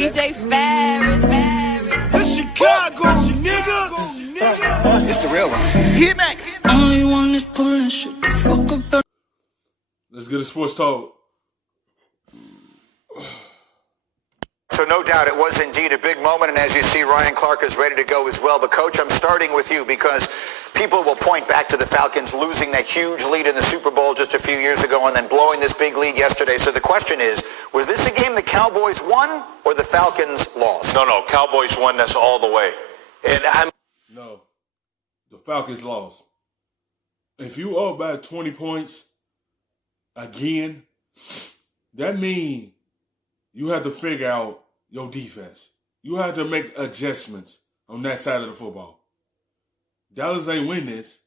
DJ Ferris. It's Chicago, nigga. It's the real one. Hit me. Only one is pulling shit the fuck up. Let's get a sports talk. So no doubt it was indeed a big moment, and as you see, Ryan Clark is ready to go as well. But Coach, I'm starting with you because people will point back to the Falcons losing that huge lead in the Super Bowl just a few years ago and then blowing this big lead yesterday. So the question is, was this a game the Cowboys won or the Falcons lost? No, Cowboys won this all the way. No, the Falcons lost. If you up by 20 points again, that means you have to figure out your defense. You have to make adjustments on that side of the football. Dallas ain't win this.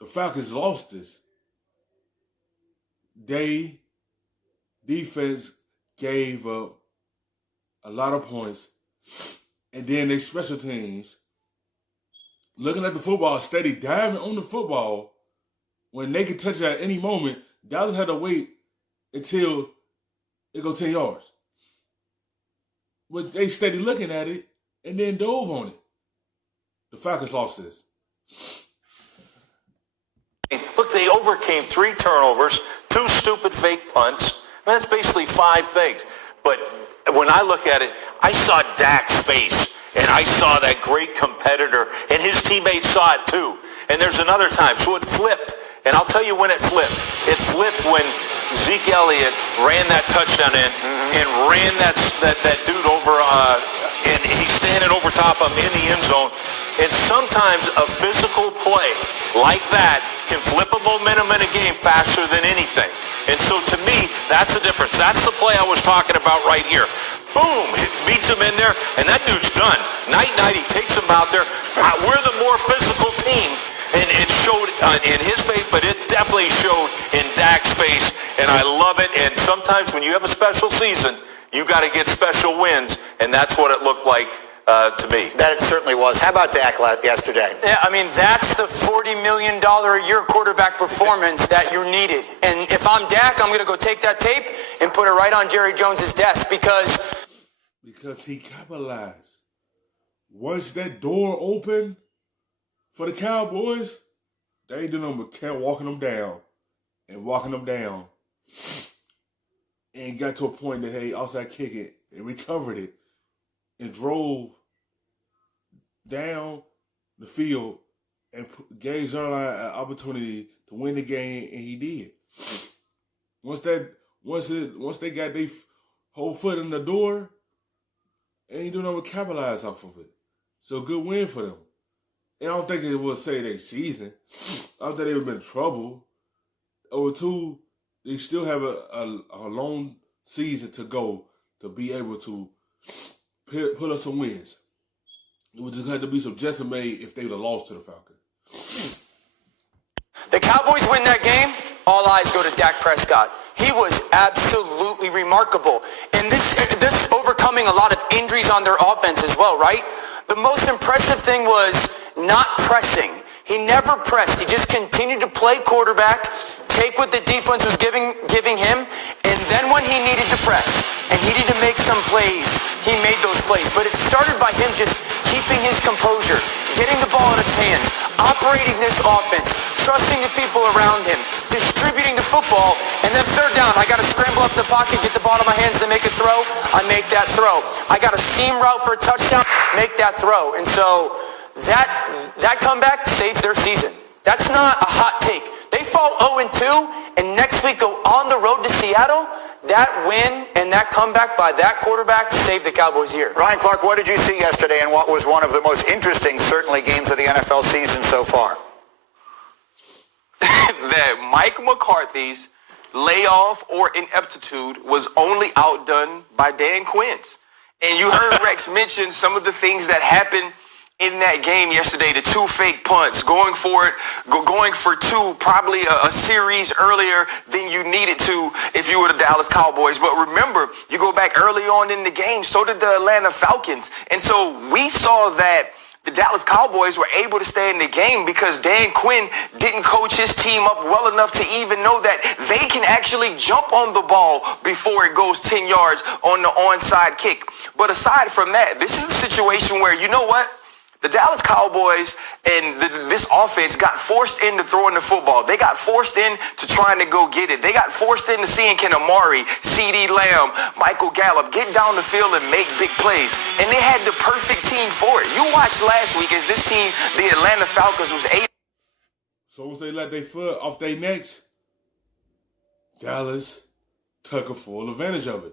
The Falcons lost this. They defense gave up a lot of points. And then they special teams, looking at the football, steady diving on the football, when they could touch it at any moment, Dallas had to wait until it go 10 yards. But they steady looking at it and then dove on it. The Falcons lost this. Look, they overcame 3 turnovers, 2 stupid fake punts. I mean, that's basically 5 things. But when I look at it, I saw Dak's face, and I saw that great competitor, and his teammates saw it too. And there's another time, so it flipped. And I'll tell you when it flipped. It flipped when Zeke Elliott ran that touchdown in and ran that dude over, and he's standing over top of him in the end zone. And sometimes a physical play like that can flip a momentum in a game faster than anything. And so to me, that's the difference. That's the play I was talking about right here. Boom, it beats him in there, and that dude's done. Night, he takes him out there. We're the more physical team. And it showed in his face, but it definitely showed in Dak's face, and I love it. And sometimes when you have a special season, you got to get special wins, and that's what it looked like to me. That it certainly was. How about Dak yesterday? Yeah, I mean, that's the $40 million a year quarterback performance that you needed. And if I'm Dak, I'm going to go take that tape and put it right on Jerry Jones's desk because he capitalized. Once that door opened for the Cowboys, they ain't doing nothing but kept walking them down and walking them down. And got to a point that, hey, outside kick it and recovered it and drove down the field and gave Zerline an opportunity to win the game, and he did. Once they got their whole foot in the door, they ain't doing nothing but capitalize off of it. So good win for them. And I don't think it will say their season. I don't think they would have been in trouble. Or 2, they still have a long season to go to be able to put up some wins. It would just have to be some adjustment made if they would have lost to the Falcons. the Cowboys win that game, all eyes go to Dak Prescott. He was absolutely remarkable. And this overcoming a lot of injuries on their offense as well, right? The most impressive thing was not pressing. He never pressed. He just continued to play quarterback, take what the defense was giving him, and then when he needed to press and he needed to make some plays, he made those plays. But it started by him just keeping his composure, getting the ball in his hands, operating this offense, trusting the people around him, distributing the football, and then third down, I got to scramble up the pocket, get the ball in my hands to make a throw, I make that throw. I got a seam route for a touchdown, make that throw. And so that comeback saves their season. That's not a hot take. They fall 0-2, and next week go on the road to Seattle. That win and that comeback by that quarterback saved the Cowboys here. Ryan Clark, what did you see yesterday in what was one of the most interesting, certainly, games of the NFL season so far? That Mike McCarthy's layoff or ineptitude was only outdone by Dan Quinn's. And you heard Rex mention some of the things that happened in that game yesterday, the 2 fake punts, going for 2, probably a series earlier than you needed to if you were the Dallas Cowboys. But remember, you go back early on in the game, so did the Atlanta Falcons. And so we saw that The Dallas Cowboys were able to stay in the game because Dan Quinn didn't coach his team up well enough to even know that they can actually jump on the ball before it goes 10 yards on the onside kick. But aside from that, this is a situation where, you know what? The Dallas Cowboys and this offense got forced into throwing the football. They got forced into trying to go get it. They got forced into seeing Ken Amari, CeeDee Lamb, Michael Gallup get down the field and make big plays. And they had the perfect team for it. You watched last week as this team, the Atlanta Falcons, was able. So once they let their foot off their necks, Dallas took a full advantage of it.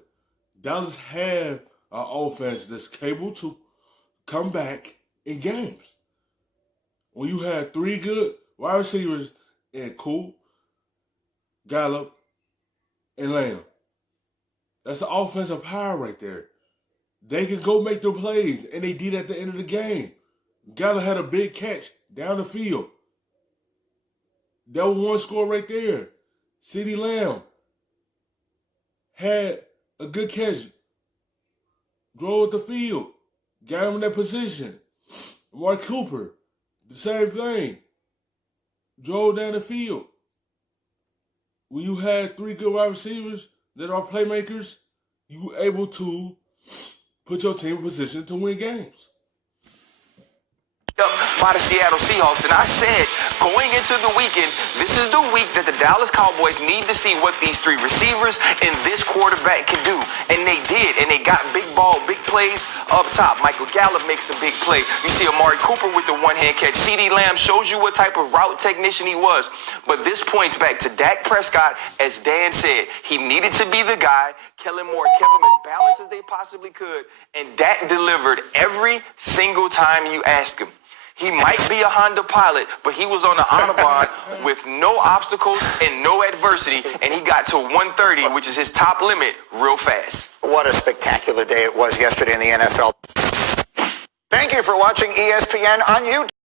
Dallas had an offense that's capable to come back in games. When you had three good wide receivers in Cool, Gallup, and Lamb, that's the offensive power right there. They can go make their plays, and they did at the end of the game. Gallup had a big catch down the field. That was one score right there. CeeDee Lamb had a good catch. Drove the field. Got him in that position. Mark Cooper, the same thing. Drove down the field. When you had three good wide receivers that are playmakers, you were able to put your team in position to win games. By the Seattle Seahawks, and I said going into the weekend, this is the week that the Dallas Cowboys need to see what these three receivers and this quarterback can do, and they did, and they got big ball, big plays up top. Michael Gallup makes a big play. You see Amari Cooper with the one-hand catch. CeeDee Lamb shows you what type of route technician he was, but this points back to Dak Prescott. As Dan said, he needed to be the guy. Kellen Moore kept him as balanced as they possibly could, and Dak delivered every single time you asked him. He might be a Honda pilot, but he was on the Autobahn with no obstacles and no adversity, and he got to 130, which is his top limit, real fast. What a spectacular day it was yesterday in the NFL. Thank you for watching ESPN on YouTube.